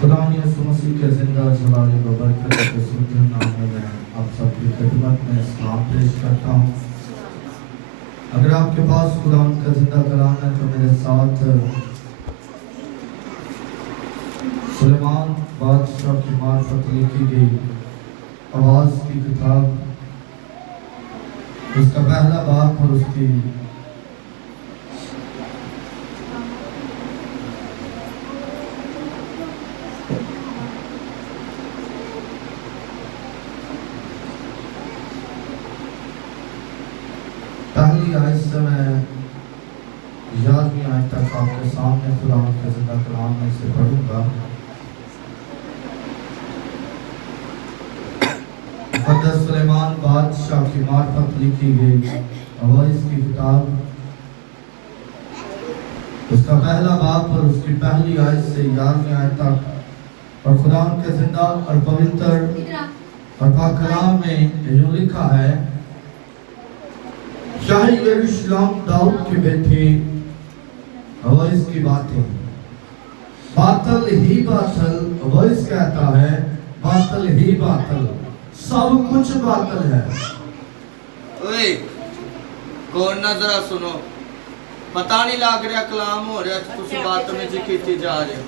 खुदा यीशु मसीह के जिंदा जलाली व बरकत के सुंदर नाम में आप सबकी खिदमत में सलाम पेश करता हूँ। अगर आपके पास खुदा का जिंदा कलाम है तो मेरे साथ सुलेमान बादशाह की मार्फत लिखी गई आवाज की किताब, उसका पहला बाब और उसकी पहली आयत से मैं 11वीं आयत तक आपके सामने खुदा के जिंदा कलाम में से पढ़ूंगा। मुक़द्दस सुलेमान बादशाह की मार्फत लिखी गई आवाज़ की किताब, उसका पहला बाब और उसकी पहली आयत से 11वीं आयत तक। और खुदा के जिंदा और पवित्र और पाक कलाम में जो लिखा है, शाही यरूशलेम दाऊद की बेटी अवैस की बातें, बातल ही बातल, अवैस कहता है बातल ही बातल, सब कुछ बातल है। ओए गौर ना जरा सुनो, पता नहीं लग रहा कलाम हो रहा तो तुसी बात में जी कीती जा रहे हो।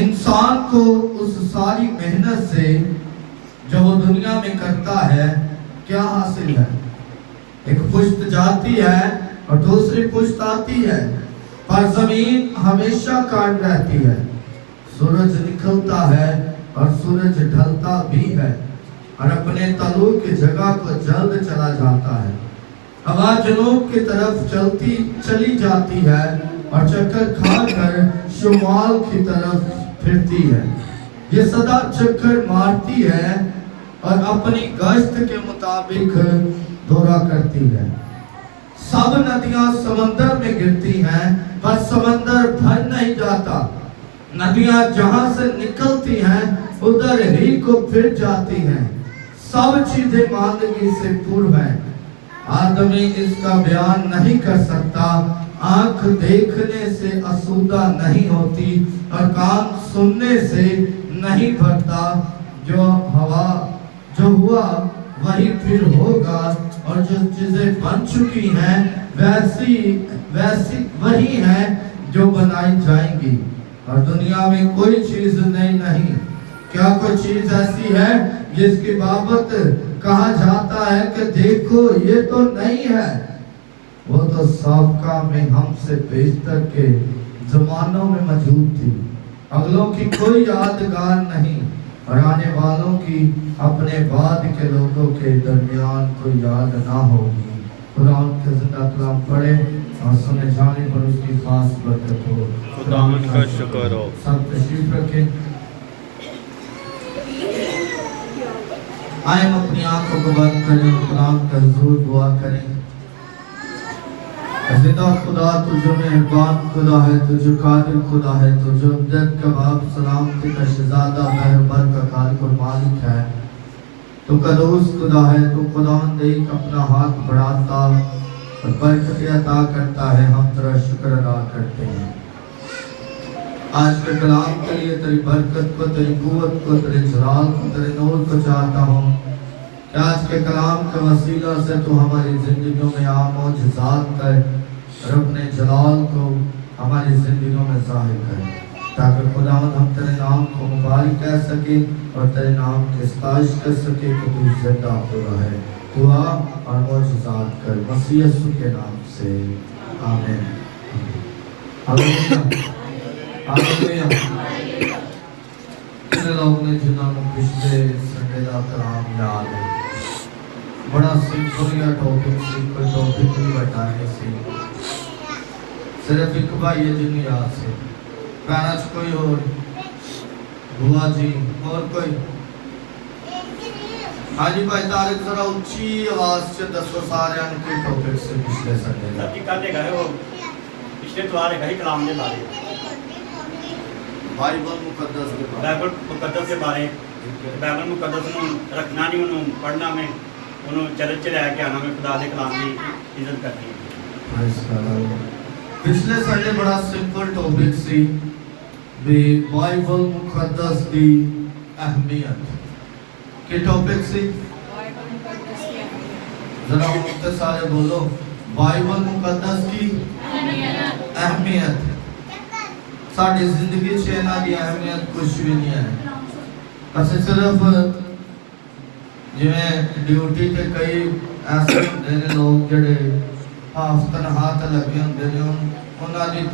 इंसान को उस सारी मेहनत से जो वो दुनिया में करता है क्या हासिल है? एक पुश्त जाती है और दूसरी पुश्त आती है, पर जमीन हमेशा कायम रहती है। सूरज निकलता है और सूरज ढलता भी है और अपने तलु की जगह को जल्द चला जाता है। हवा जनूब की तरफ चली जाती है और चक्कर खाकर शुमाल की तरफ फिरती है। ये सदा चक्कर मारती है और अपनी गश्त के मुताबिक दौरा करती है। सब नदियां समंदर में गिरती हैं पर समंदर भर नहीं जाता। नदियां जहां से निकलती हैं उधर ही को फिर जाती हैं। सब चीजें मांदगी से पूर्व हैं। आदमी इसका बयान नहीं कर सकता। आंख देखने से आसूदा नहीं होती और कान सुनने से नहीं भरता। जो हुआ वही फिर होगा और जो चीजें बन चुकी हैं वैसी वही हैं जो बनाई जाएंगी। और दुनिया में कोई चीज नहीं। क्या कोई चीज ऐसी है जिसकी बाबत कहा जाता है कि देखो ये तो नहीं है? वो तो साबका में हमसे बेहतर के जमानों में मौजूद थी। अगलों की कोई यादगार नहीं और आने वालों की अपने बाद के लोगों के दरमियान कोई याद ना होगी। खुदा के जिंदा कलाम पढ़े और सुने जाने पर उसकी खास बरकत हो। खुदा का शुक्र हो। सब तशरीफ रखें। आए हम अपनी आंखों को बंद करें, खुदा का हुजूर दुआ करें। जिंदा खुदा तू जो मेहरबान खुदा है, तू जो कादिर खुदा है, तू जो अमजद का बाप सलामती का शहजादा मेहरबान का खालिक और मालिक है। तू कदूस खुदा है, तू खुदावंद एक अपना हाथ बढ़ाता और बरकत अता करता है। हम तेरा शुक्र अदा करते हैं आज के कलाम के लिए। तेरी बरकत को, तेरी कुव्वत को, तेरे जलाल को, तेरे नूर को चाहता हूँ कि आज के कलाम के वसीला से तू हमारी जिंदगियों में आ मौजज़ात कर और अपने जलाल को हमारी जिंदगियों में ज़ाहिर कर, ताकि खुदावंद हम तेरे नाम को मुबारक कह सके और तेरे नाम की सताइश कर सके कि तू जिंदा हुआ है। दुआ और मौजज़ात कर मसीह यीशु के नाम से, आमीन। Hallelujah, hallelujah. कितने लोग ने जिन्होंने पिछले संडे का कलाम याद है? बड़ा सिंपल या टॉपिक सी, कोई टॉपिक नहीं बताने सी, सिर्फ एक भाई है जिन्हें याद से पैरस कोई और बुआ जी और कोई। हाँ जी भाई तारिक जरा ऊंची आवाज से दसो सारे के टॉपिक से पिछले संडे का सच्ची कहते गए वो पिछले द्वार है कलाम के बारे बाइबल मुकद्दस के बारे बाइबल मुकद्दस के बारे बाइबल मुकद्दस ਨੂੰ ਰੱਖਣਾ ਨਹੀਂ, ਉਹਨੂੰ ਪੜ੍ਹਨਾ ਮੈਂ ਉਹਨੂੰ ਚਰਚ ਚ ਲੈ ਕੇ ਆਣਾ ਮੈਂ, ਖੁਦਾ ਦੇ ਕਲਾਮ ਦੀ ਇੱਜ਼ਤ ਕਰਨੀ ਹੈ। पिछले संडे बड़ा सिंपल टॉपिक सी भी बाइबल मुकद्दस की अहमियत के टॉपिक सी जरा मुझसे सारे बोलो बाइबल मुकद्दस की अहमियत साड़ी जिंदगी च इन्हां दी अहमियत कुछ भी नहीं है असि सिर्फ जिवें ड्यूटी ते कई ऐसे होंदे ने लोग जिहड़े हाफ तनखा ते लगे होंदे ने उन्हां दी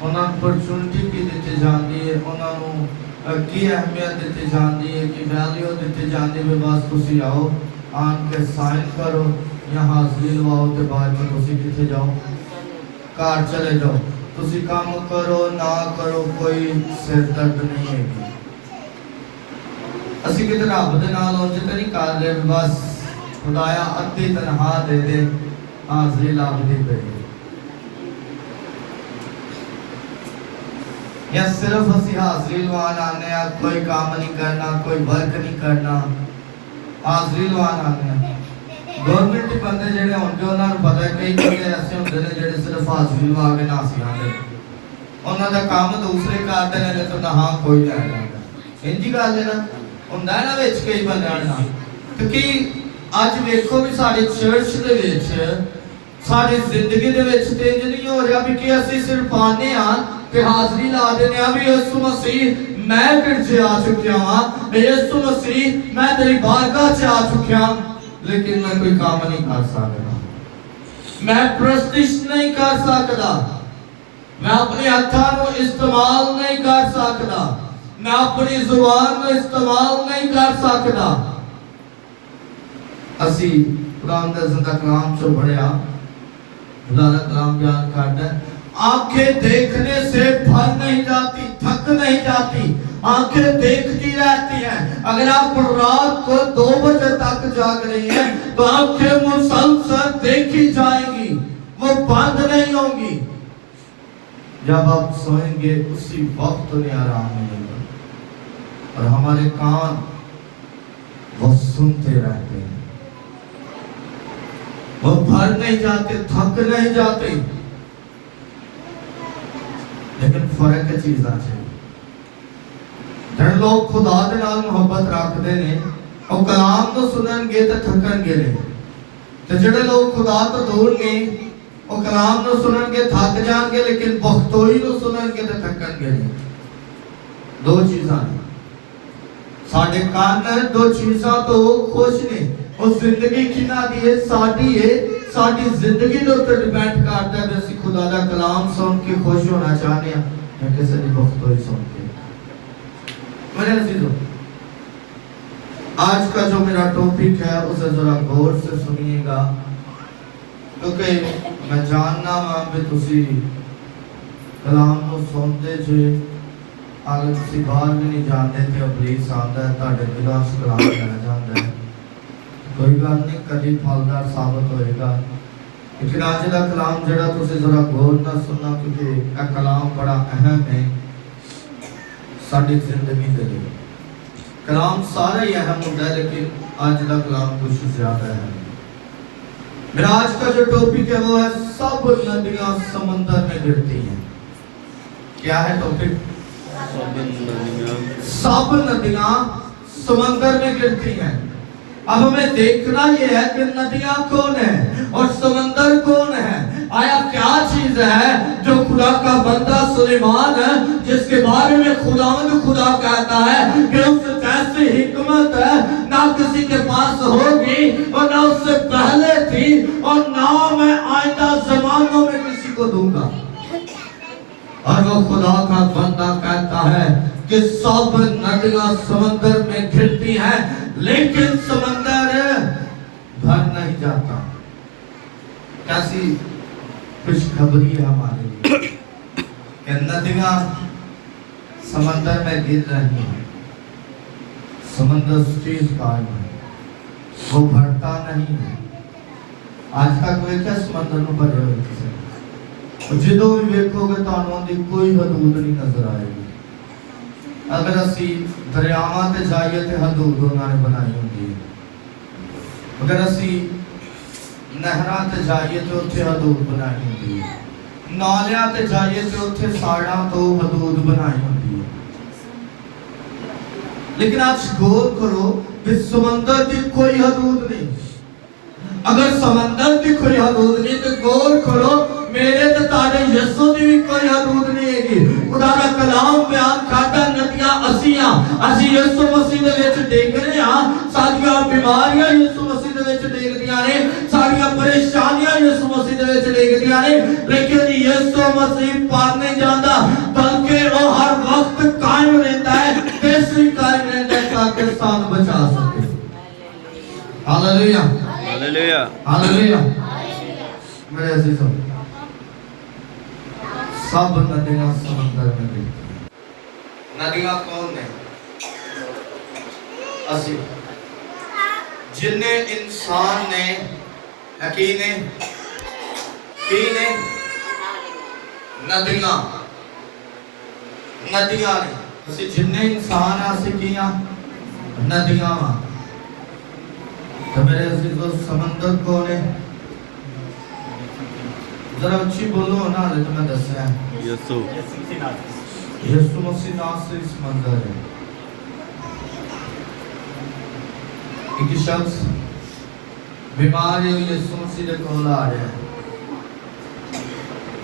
अपॉर्चुनिटी की दित्ती जाती है उन्हां नूं की अहमियत दित्ती जाती है कि वैल्यू दित्ती जाती है बस तुसी आओ आन के साइन करो या हाजिरी लवाओ ते बाद में तुसी किथे जाओ घर चले जाओ तुसी काम करो ना करो कोई सिर दर्द नहीं है ਅਸੀਂ ਕਿਤੇ ਰੱਬ ਦੇ ਨਾਲ ਉਂਝ ਤੇ ਨਹੀਂ ਕਰ ਰਹੇ ਬਸ ਖੁਦਾਇਆ ਅੱਧੀ ਤਨਖਾਹ ਦੇ ਦੇ ਹਾਜ਼ਰੀ ਲੱਗਦੀ ਪਈ या सिर्फ ਅਸੀਂ ਹਾਜ਼ਰੀ ਲਵਾਉਣ ਆਨੇ ਆ ਕੋਈ ਕੰਮ ਨਹੀਂ ਕਰਨਾ ਕੋਈ ਵਰਕ ਨਹੀਂ ਕਰਨਾ ਹਾਜ਼ਰੀ ਲਵਾਉਣ ਆਨੇ ਆ ਗਵਰਨਮੈਂਟ ਦੇ ਬੰਦੇ ਜਿਹੜੇ ਹੋਣਗੇ ਉਹਨਾਂ ਨੂੰ ਪਤਾ ਹੈ ਕਈ ਬੰਦੇ ਐਸੇ ਹੁੰਦੇ ਨੇ ਜਿਹੜੇ ਸਿਰਫ ਹਾਜ਼ਰੀ ਲਵਾ ਕੇ ਨਾ ਸੀ ਆਉਂਦੇ ਉਹਨਾਂ ਦਾ ਕੰਮ ਦੂਸਰੇ ਕਰਦੇ ਨੇ ਤੇ ਨਾ ਹਾਂ ਕੋਈ ਲੈ ਜਾਂਦਾ ਇੰਜੀ ਗੱਲ ਹੈ ਨਾ ਹੁੰਦਾ ਨਾ ਵਿੱਚ ਕਈ ਬੰਦਿਆਂ ਨਾਲ ਕਿਉਂਕਿ ਅੱਜ ਵੇਖੋ ਵੀ ਸਾਡੇ ਚਰਚ ਦੇ ਵਿੱਚ ਸਾਡੀ ਜ਼ਿੰਦਗੀ ਦੇ ਵਿੱਚ ਤੇ ਇੰਜ ਨਹੀਂ ਹੋ ਰਿਹਾ ਵੀ ਕਿ ਅਸੀਂ ਸਿਰਫ ਆਨੇ ਆ ਤੇ ਹਾਜ਼ਰੀ ਲਾ ਦਿੰਦੇ ਆ ਵੀ ਯਿਸੂ ਮਸੀਹ ਮੈਂ ਗਿਰਜੇ ਆ ਚੁੱਕਿਆ ਹਾਂ ਵੀ ਯਿਸੂ ਮਸੀਹ ਮੈਂ ਤੇਰੀ ਬਾਰਗਾਹ 'ਚ ਆ ਚੁੱਕਿਆ ਲੇਕਿਨ ਮੈਂ ਕੋਈ ਕੰਮ ਨਹੀਂ ਕਰ ਸਕਦਾ ਮੈਂ ਪ੍ਰਸਤਿਸ਼ ਨਹੀਂ ਕਰ ਸਕਦਾ ਮੈਂ ਆਪਣੇ ਹੱਥਾਂ ਨੂੰ ਇਸਤੇਮਾਲ ਨਹੀਂ ਕਰ ਸਕਦਾ मैं अपनी जुबान में इस्तेमाल नहीं कर सकता असी कुरान का जिंदा कलाम चो पढ़िया खुदा का कलाम बयान करता है आंखें देखने से भर नहीं जाती थक नहीं जाती आंखें देखती रहती हैं अगर आप रात को 2 बजे तक जाग रही हैं तो आंखें मुसलसल देखी जाएंगी वो बंद नहीं होंगी जब आप सोएंगे उसी वक्त उन्हें आराम मिलेगा और हमारे कान वो सुनते रहते हैं वो भर नहीं जाते थक नहीं जाते लेकिन फर्क है चीज़ां च जिहड़े लोग खुदा दे नाल मोहब्बत रखते ने वो कलाम तो सुननगे ते थकणगे ने ते जिहड़े लोग खुदा तो दूर ने वो कलाम तो सुननगे थक जाणगे लेकिन बख्तोई तो सुननगे ते थकणगे ने दो चीज़ां ने साडे कान दो चीज़ां तो खुश ने और जिंदगी किना दी है साडी जिंदगी दे ऊपर डिपेंड करता है ਅਸੀਂ खुदा दा कलाम सुन के खुश होना चाहते हैं या किसी दी बख्तोई सुन के मेरे अजीजों आज का जो मेरा टॉपिक है उसे जरा गौर से सुनिएगा क्योंकि मैं जानना हाँ भी तुसी कलाम को सुनते जे अगर तुसी बाहर भी नहीं जानते थे अबलीस आंदा है ताड़े दिलों से कलाम लेना चाहता है कोई गल नहीं कभी फलदार साबित होएगा लेकिन आज का कलाम जड़ा तुसी जरा गौर ना सुनना क्योंकि यह कलाम बड़ा अहम है साडी जिंदगी के लिए कलाम सारा ही अहम होता है लेकिन आज का कलाम कुछ ज्यादा है मेरा आज का जो टॉपिक है वो है सब नदियां समंदर में गिरती हैं क्या है टॉपिक सब नदियां समंदर में गिरती हैं अब हमें देखना ये है कि नदियां कौन है और समंदर कौन है आया क्या चीज है जो खुदा का बंदा सुलेमान है जिसके बारे में खुदा कहता है कि उससे जैसी हिकमत है ना किसी के पास होगी और ना उससे पहले थी और ना मैं आइंदा जमानों में किसी को दूंगा और वो खुदा का बंदा कहता है कि सब नदियां समंदर में गिरती हैं लेकिन समंदर भर नहीं जाता कैसी खुशखबरी है हमारे लिए कि नदियां समंदर में गिर रही हैं समंदर स्थिर कायम है वो भरता नहीं है आज तक वे क्या समंदर में भरे हुए किसी ਜਦੋਂ ਵੀ ਵੇਖੋਗੇ ਤੁਹਾਨੂੰ ਉਹਦੀ ਕੋਈ ਹਦੂਦ ਨਹੀਂ ਨਜ਼ਰ ਆਏਗੀ ਅਗਰ ਅਸੀਂ ਦਰਿਆਵਾਂ ਤੇ ਜਾਈਏ ਤੇ ਹਦੂਦ ਉਹਨਾਂ ਨੇ ਬਣਾਈ ਹੁੰਦੀ ਹੈ ਅਗਰ ਅਸੀਂ ਨਹਿਰਾਂ ਤੇ ਜਾਈਏ ਤੇ ਉੱਥੇ ਹਦੂਦ ਬਣਾਈ ਹੁੰਦੀ ਹੈ ਨਾਲਿਆਂ ਤੇ ਜਾਈਏ ਤੇ ਉੱਥੇ ਸਾੜਾਂ ਤੋਂ ਹਦੂਦ ਬਣਾਈ ਹੁੰਦੀ ਹੈ। लेकिन आज गौर करो कि समंदर की कोई हदूद नहीं। अगर समंदर की कोई हदूद नहीं तो गौर करो मेरे ते तारे यीशु की भी कोई हदूद नहीं हैगी। खुदा दा कलाम बयान करदा नदियां ਅਸੀਂ ਯਿਸੂ ਮਸੀਹ ਦੇ ਵਿੱਚ ਡਿੱਗ ਰਹੇ ਹਾਂ। ਸਾਡੀਆਂ ਬਿਮਾਰੀਆਂ ਯਿਸੂ ਮਸੀਹ ਦੇ ਵਿੱਚ ਡਿੱਗਦੀਆਂ ਨੇ, ਸਾਡੀਆਂ ਪਰੇਸ਼ਾਨੀਆਂ ਯਿਸੂ ਮਸੀਹ ਦੇ ਵਿੱਚ ਡਿੱਗਦੀਆਂ ਨੇ, ਲੇਕਿਨ ਯਿਸੂ ਮਸੀਹ ਪਰ ਨਹੀਂ ਜਾਂਦਾ ਬਲਕਿ ਉਹ ਹਰ ਵਕਤ ਕਾਇਮ ਰਹਿੰਦਾ ਹੈ। ਕਿਸ ਲਈ ਕਾਇਮ ਰਹਿੰਦਾ ਹੈ? ਤਾਕਿ ਸਾਨੂੰ ਬਚਾ ਸਕੇ। Hallelujah hallelujah hallelujah. मेरे अजीजों, सब नदियां समंदर में गिरती। नदियां कौन ने? असी जिन्ने इंसान ने की ने नदियां नदियां ने असी जिन्ने इंसान हैं असी किया नदियां वा। तो मेरे अजीजों, समंदर कौन है? जरा अच्छी बोलो ना, तो मैं दस रहा यीशु यीशु मसीह नासरी समंदर है। एक शख्स बीमार है, यीशु मसीह दे कोल आ रहा है।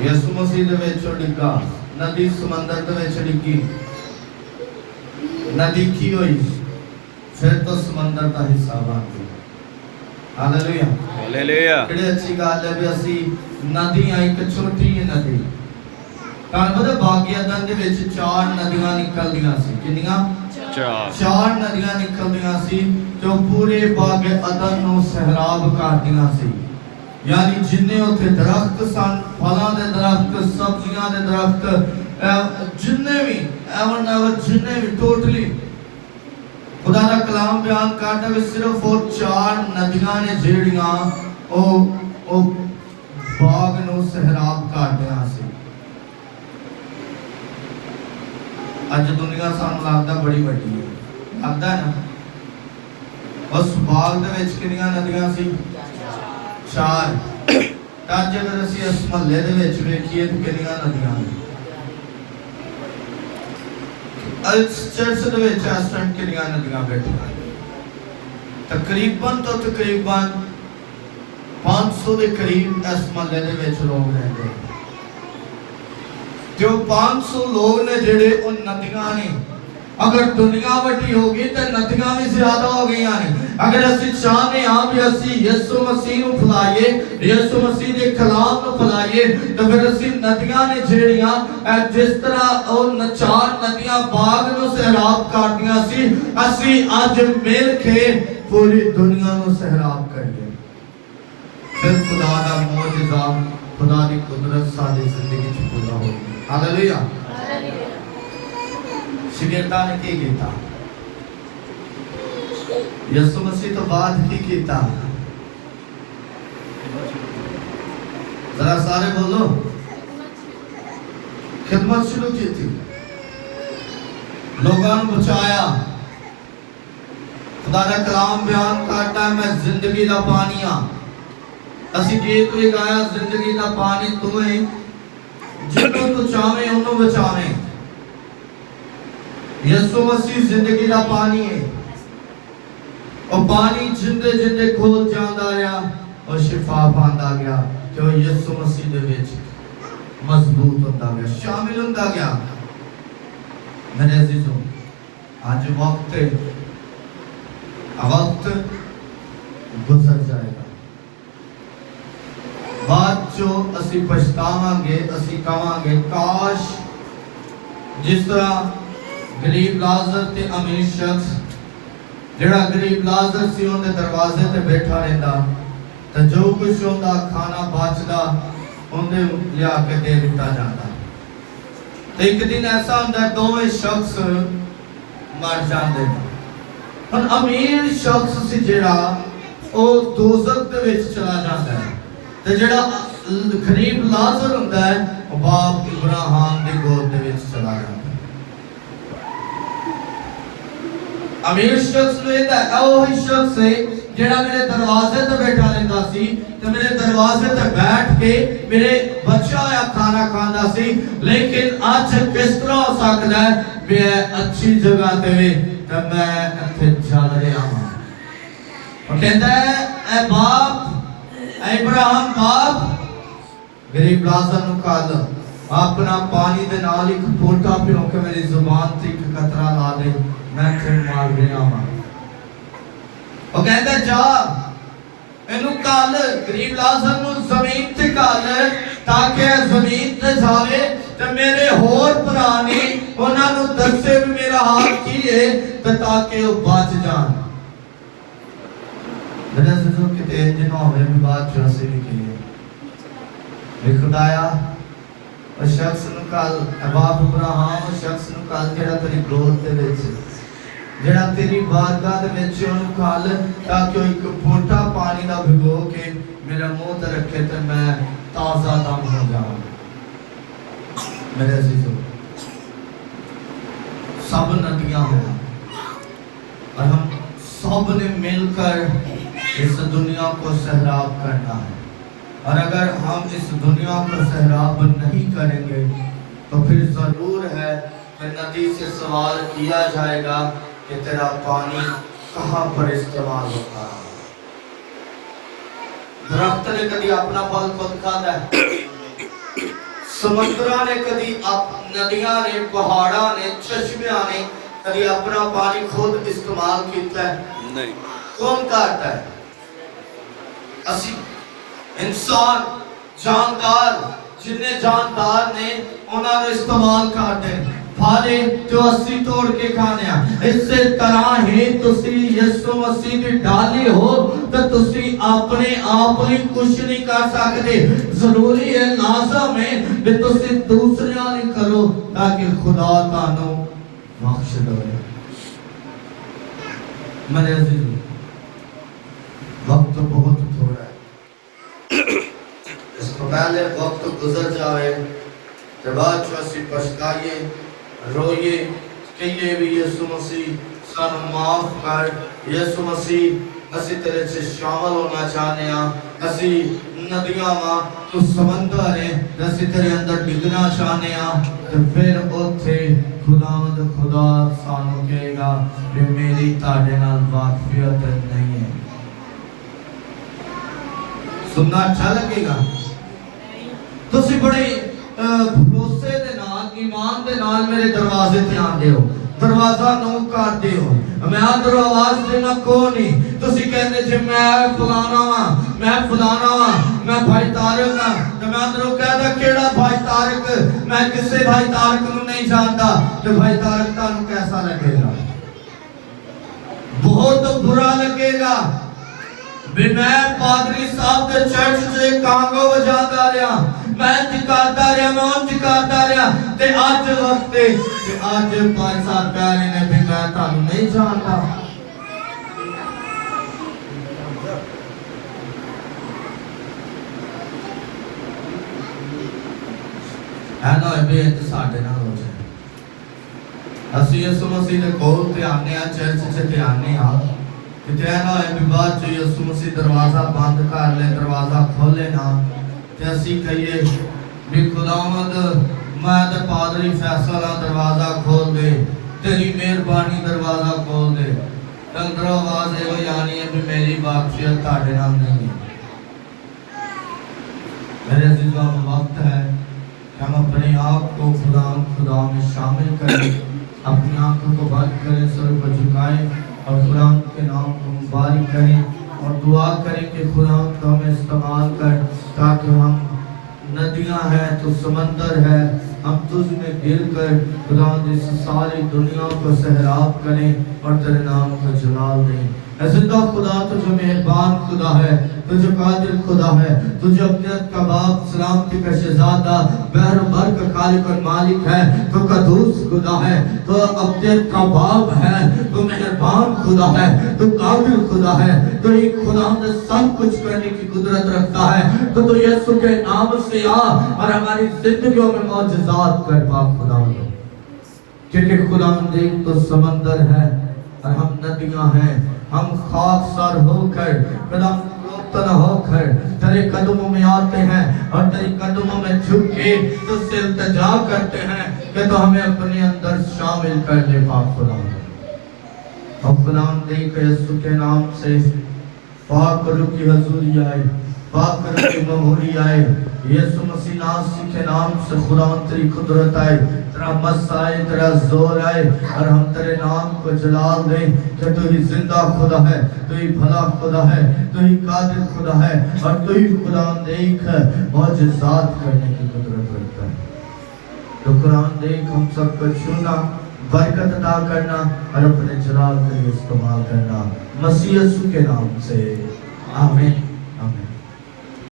यीशु मसीह दे विच डिग्गा, नदी समंदर दे विच डिग्गी, नदी की होई, फिर तो समंदर का हिस्सा बन गई। Hallelujah hallelujah. बड़ी अच्छी गल है भी असी नदियां एक छोटी ही नदी ਤੁਹਾਨੂੰ ਪਤਾ ਬਾਗੀ ਅਦਨ ਦੇ ਵਿੱਚ 4 ਨਦੀਆਂ ਨਿਕਲਦੀਆਂ ਸੀ। ਕਿੰਨੀਆਂ? 4 ਨਦੀਆਂ ਨਿਕਲਦੀਆਂ ਸੀ ਜੋ ਪੂਰੇ ਬਾਗ ਅਦਨ ਨੂੰ ਸਹਿਰਾਬ ਕਰਦੀਆਂ ਸੀ। ਯਾਨੀ ਜਿੰਨੇ ਉੱਥੇ ਦਰਖਤ ਸਨ, ਫਲਾਂ ਦੇ ਦਰਖਤ, ਸਬਜ਼ੀਆਂ ਦੇ ਦਰਖਤ, ਜਿੰਨੇ ਵੀ ਜਿੰਨੇ ਵੀ ਟੋਟਲੀ खुदा दा कलाम बयान करता है सिर्फ वो 4 नदियां ने ਜਿਹੜੀਆਂ ਉਹ ਬਾਗ ਨੂੰ ਸਹਿਰਾਬ ਕਰਦੀਆਂ ਸੀ। ਅੱਜ ਦੁਨੀਆ ਸਾਨੂੰ ਲੱਗਦਾ ਬੜੀ ਵੱਡੀ ਹੈ, ਲੱਗਦਾ ਹੈ ਨਾ। ਉਸ ਬਾਗ ਦੇ ਵਿੱਚ ਕਿੰਨੀਆਂ ਨਦੀਆਂ ਸੀ? 4। ਤਾਂ ਜੇਕਰ ਅਸੀਂ ਇਸ ਮਹੱਲੇ ਦੇ ਵਿੱਚ ਵੇਖੀਏ ਤਾਂ ਕਿੰਨੀਆਂ ਨਦੀਆਂ ਨੇ? इस चर्च ਦੇ ਵਿੱਚ ਇਸ ਟਾਈਮ ਕਿੰਨੀਆਂ ਨਦੀਆਂ ਬੈਠੀਆਂ? ਤਕਰੀਬਨ 500 ਦੇ ਕਰੀਬ ਇਸ ਮਹੱਲੇ ਦੇ ਵਿੱਚ ਲੋਕ ਰਹਿੰਦੇ। ਜੋ 500 ਲੋਕ ਨੇ ਜਿਹੜੇ ਉਹ ਨਦੀਆਂ ਨੇ। ਅਗਰ ਦੁਨੀਆ ਵੱਡੀ ਹੋਗੀ ਤਾਂ ਨਦੀਆਂ ਵੀ ਜ਼ਿਆਦਾ ਹੋ ਗਈਆਂ ਨੇ। ਅਗਰ ਅਸੀਂ ਚਾਹਦੇ ਹਾਂ ਵੀ ਅਸੀਂ ਯਿਸੂ ਮਸੀਹ ਨੂੰ ਫੈਲਾਈਏ, ਯਿਸੂ ਮਸੀਹ ਦੇ ਕਲਾਮ ਨੂੰ ਫੈਲਾਈਏ, ਤਾਂ ਫਿਰ ਅਸੀਂ ਨਦੀਆਂ ਨੇ ਜਿਹੜੀਆਂ ਜਿਸ ਤਰ੍ਹਾਂ ਉਹ 4 ਨਦੀਆਂ ਬਾਗ ਨੂੰ ਸਹਿਰਾਬ ਕਰਦੀਆਂ ਸੀ, ਅਸੀਂ ਅੱਜ ਮਿਲ ਕੇ ਪੂਰੀ ਦੁਨੀਆ ਨੂੰ ਸਹਿਰਾਬ ਕਰੀਏ। ਫਿਰ ਖੁਦਾ ਦਾ ਮੌਜਜ਼ਾ, ਖੁਦਾ ਦੀ ਕੁਦਰਤ ਸਾਡੀ ਜ਼ਿੰਦਗੀ 'ਚ ਪੂਰਾ ਹੋਵੇਗੀ। ਹਾਲੇਲੂਇਆ। शगीरता ने की किया? यीशु मसीह तो बाद की किया? जरा सारे बोलो। खिदमत शुरू की थी, लोगों को बचाया। खुदा का कलाम बयान करता है मैं जिंदगी का पानी हाँ। असी गीत भी गाया, जिंदगी का पानी तू है, जिन्हों तू चाहे उन्हों बचावे। यीशु मसीह जिंदगी का पानी है और पानी जिंदे जिंदे खोल जाता रहा और शिफा पांदा गया जो यीशु मसीह दे विच मजबूत होता गया, शामिल होता गया। मेरे अजीजों, आज वक्त गुजर जाएगा। बाद जो असी पछतावांगे, असी कहांगे काश जिस तरह गरीब लाजर ते अमीर शख्स, जेड़ा गरीब लाजर सी उनके दरवाजे ते बैठा रहंदा ते जो कुछ उनका खाना बचदा उन्हें लिया के दे दिता जाता। ते एक दिन ऐसा हुंदा दोवें शख्स मर जांदे। हुण अमीर शख्स सी जेड़ा ओ दोज़ख दे विच चला जांदा है ते जेड़ा गरीब लाजर हुंदा है ओ बाप इब्राहिम दी गोद दे विच चला जांदा। अमीर शख्स में शख्स है ਜਿਹੜਾ ਮੇਰੇ ਦਰਵਾਜ਼ੇ ਤੇ ਬੈਠਾ ਰਹਿੰਦਾ ਸੀ ਤੇ ਮੇਰੇ ਦਰਵਾਜ਼ੇ ਤੇ ਬੈਠ ਕੇ ਮੇਰੇ ਬਚਿਆ ਹੋਇਆ ਖਾਣਾ ਖਾਂਦਾ ਸੀ ਲੇਕਿਨ ਅੱਜ ਕਿਸ ਤਰ੍ਹਾਂ ਹੋ ਸਕਦਾ ਹੈ ਵੀ ਇਹ ਅੱਛੀ ਜਗ੍ਹਾ ਤੇ ਵੇ ਤੇ ਮੈਂ ਇੱਥੇ ਚੱਲ ਰਿਹਾ ਹਾਂ ਉਹ ਕਹਿੰਦਾ ਹੈ ਐ ਬਾਪ ਇਬਰਾਹਿਮ ਬਾਪ ਗਰੀਬ ਲਾਜ਼ਰ ਨੂੰ ਕੱਲ ਆਪਣਾ ਪਾਣੀ ਦੇ ਨਾਲ ਇੱਕ ਫੋਟਾ ਭਿਓ ਕੇ ਮੇਰੀ ਜ਼ੁਬਾਨ ਤੇ ਇੱਕ ਕਤਰਾ ਲਾ ਦੇ ਮੈਂ ਤੇ ਮਾਰ ਰਿਹਾ ਹਾਂ ਉਹ ਕਹਿੰਦਾ ਜਾ ਇਹਨੂੰ ਕੱਲ ਗਰੀਬ ਲਾਜ਼ਰ ਨੂੰ ਜ਼ਮੀਨ ਤੇ ਕੱਲ ਤਾਂ ਕਿ ਜ਼ਮੀਨ ਤੇ ਜਾਵੇ ਤੇ ਮੇਰੇ ਹੋਰ ਭਰਾ ਨੇ ਉਹਨਾਂ ਨੂੰ ਦੱਸੇ ਵੀ ਮੇਰਾ ਹਾਲ ਕੀ ਹੈ ਤੇ ਤਾਂ ਕਿ ਉਹ ਬਚ ਜਾਣ ਮੇਰੇ ਸੋਚੋ ਕਿ ਤੇ ਜਿਨ੍ਹਾਂ ਹੋਵੇ ਵੀ ਬਾਤ ਜੋ ਅਸੀਂ ਵੀ ਕਹੀਏ ਵੀ ਖੁਦਾਇਆ ਉਹ ਸ਼ਖਸ ਨੂੰ ਕੱਲ ਬਾਪ ਇਬਰਾਹਿਮ ਉਹ ਸ਼ਖਸ ਨੂੰ ਕੱਲ ਜਿਹੜਾ ਤੇਰੀ ਗੋਦ ਦੇ ਵਿੱਚ ਜਿਹੜਾ ਤੇਰੀ ਬਾਰਗਾਹ ਦੇ ਵਿੱਚ ਉਹਨੂੰ ਕੱਲ ਤਾਂ ਕਿ ਉਹ ਇੱਕ ਫੋਟਾ ਪਾਣੀ ਦਾ ਭਿਗੋ ਕੇ ਮੇਰਾ ਮੂੰਹ ਤੇ ਰੱਖੇ ਤੇ ਮੈਂ ਤਾਜ਼ਾ ਦਮ ਹੋ ਜਾਵਾਂ मेरे अजीजों सब नदियां हैं और हम सब ने मिलकर इस दुनिया को सैराब करना है और अगर हम इस दुनिया को सैराब नहीं करेंगे तो फिर जरूर है कि नदी से सवाल किया जाएगा कि तेरा पानी कहाँ पर इस्तेमाल होता है दरख्त ने कभी अपना फल खुद खाता है समुद्रा ने कभी नदियां ने पहाड़ा ने चश्मिया ने कभी अपना पानी खुद इस्तेमाल किया है नहीं कौन करता है असी इंसान जानदार जिन्हें जानदार ने उन्होंने इस्तेमाल करते हैं फाले जो असी तोड़ के खाने इससे तरह ही तुसी यीशु मसीह की डाली हो तो तुसी अपने आप ही कुछ नहीं कर सकते जरूरी है लाजम है कि तुसी दूसरे वाली करो ताकि खुदा तानो बख्श दे मेरे अजीज वक्त बहुत थोड़ा है इसको पहले वक्त गुजर जाए के बाद जो असी पछताइए रोइए कहिए भी यीशु मसीह सानू माफ कर यीशु मसीह असी तेरे से शामिल होना चाहते हैं असी नदियां वा तू समंदर है असी तेरे अंदर डिगना चाहते हैं तो फिर उथे खुदावंद खुदा सानू कहेगा कि मेरी ताड़े नाल वाकफियत नहीं है सुनना अच्छा लगेगा तुसी बड़े भरोसे दे नाल ईमान दे नाल मेरे दरवाजे ते आंदे हो दरवाजा नोक करदे हो मैं अंदर आवाज देना कौन नहीं तुसी कहंदे जे मैं फलाना वा मैं भाई तारक हां ते मैं अंदरों कहदा केड़ा भाई तारक मैं किसे भाई तारक नु नहीं जानदा ते भाई तारक तानु कैसा लगेगा बहुत बुरा लगेगा भी मैं पादरी साहब के चर्च से कांगो बजाता रहा मैं करता रहा मैं उंज करता रहा ते आज वक्त ते आज भाई साहब कह रहे ने भी मैं तानु नहीं जानता है ना भी ते साडे नाल हो जाए ਅਸੀਂ ਯਿਸੂ ਮਸੀਹ ਦੇ ਕੋਲ ਤੇ ਆਨੇ ਆ ਚਰਚ 'ਚ ਤੇ ਆਨੇ ਆ ਕਿਤੇ ਨਾ ਇਹ ਵੀ ਬਾਅਦ 'ਚ ਯਿਸੂ ਮਸੀਹ ਦਰਵਾਜ਼ਾ ਬੰਦ ਕਰ ਲੈ ਦਰਵਾਜ਼ਾ ਖੋਲੇ ਨਾ ਤੇ ਅਸੀਂ ਕਹੀਏ ਵੀ ਖੁਦਾਵੰਦ ਮੈਂ ਤੇ ਪਾਦਰੀ ਫੈਸਲਾ ਦਰਵਾਜ਼ਾ ਖੋਲ ਦੇ ਤੇਰੀ ਮਿਹਰਬਾਨੀ ਦਰਵਾਜ਼ਾ ਖੋਲ ਦੇ ਅੰਦਰੋਂ ਆਵਾਜ਼ ਇਹੋ ਆਣੀ ਹੈ ਵੀ ਮੇਰੀ ਬਖਸ਼ਿਸ਼ ਤੁਹਾਡੇ ਨਾਲ ਨਹੀਂ ਹੈ मेरे अजीजों वक्त है कि हम अपने आप को खुदा में शामिल करें अपनी आंखों को बंद करें सर को झुकाएं और खुदा के नाम को मुबारक करें और दुआ करें कि खुदा को हमें इस्तेमाल कर ताकि हम नदियां हैं तो समंदर है हम तुझ में गिर कर खुदा इस सारी दुनिया को सहराब करें और तेरे नाम को जलाल दें जिंदा खुदा तो जो मेहरबान खुदा है तो जो कादिर खुदा है तो जो अब्दियत का बाप सलामती का शहजादा बहर भर का खालिक और मालिक है तो कदूस खुदा है तो अब्दियत का बाप है तो मेहरबान खुदा है तो कादिर खुदा है तो एक खुदा ने सब कुछ करने की कुदरत रखता है तो यीशु के नाम से आ और हमारी जिंदगियों में मौजज़ात कर बाप खुदा क्योंकि खुदा एक तो समंदर है और हम नदियां हैं हम खाकसार होकर खुदा रोतन होकर तेरे कदमों में आते हैं और तेरे कदमों में झुक के तुझसे इल्तिजा करते हैं कि तो हमें अपने अंदर शामिल कर ले पाक खुदा। अब खुदा देख यीशु के नाम से पाक रूह की हजूरी आए, पाक रूह की महुरी आए, यीशु मसीह नासरी के नाम से खुदा तेरी कुदरत आए, तेरा मस आए, तेरा जोर आए और हम तेरे नाम को जलाल दें कि तू ही जिंदा खुदा है, तू ही भला खुदा है, तू ही कादिर खुदा है और तू ही खुदा देख मौजज़ात करने की कुदरत रखता है। तो कुरान देख हम सबको छूना, बरकत अता करना और अपने जलाल के लिए इस्तेमाल करना, मसीह यीशु के नाम से आमीन।